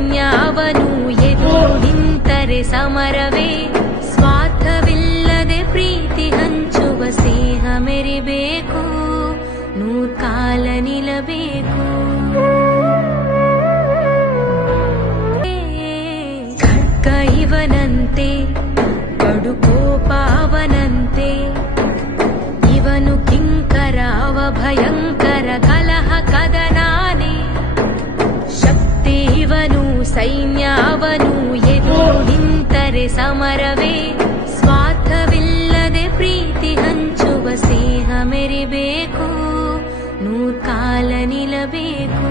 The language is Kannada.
ಸೈನ್ಯವನು ಎದುರು ನಿಂತರೆ ಸಮರವೇ. ಸ್ವಾರ್ಥವಿಲ್ಲದೆ ಪ್ರೀತಿ ಹಂಚುವ ಸ್ನೇಹ ಮೆರಿಬೇಕು, ನೂರ್ಕಾಲ ನಿಲ್ಲಬೇಕು. ಖಡ್ಗ ಇವನಂತೆ, ಕಡು ಕೋಪ ಅವನಂತೆ, ಇವನು ಕಿಂಕರ ಅವ ಭಯಂಕರ, ಕಲಹ ಕದನಾನೆ. ಶಕ್ತಿ ಇವನು ಸೈನ್ಯವನು ಎದುರು ನಿಂತರೆ ಸಮರವೇ. ಸ್ವಾರ್ಥವಿಲ್ಲದೆ ಪ್ರೀತಿ ಹಂಚುವ ಸ್ನೇಹ ಮೆರಿಬೇಕು, ನೂರ್ಕಾಲ ನಿಲ್ಲಬೇಕು.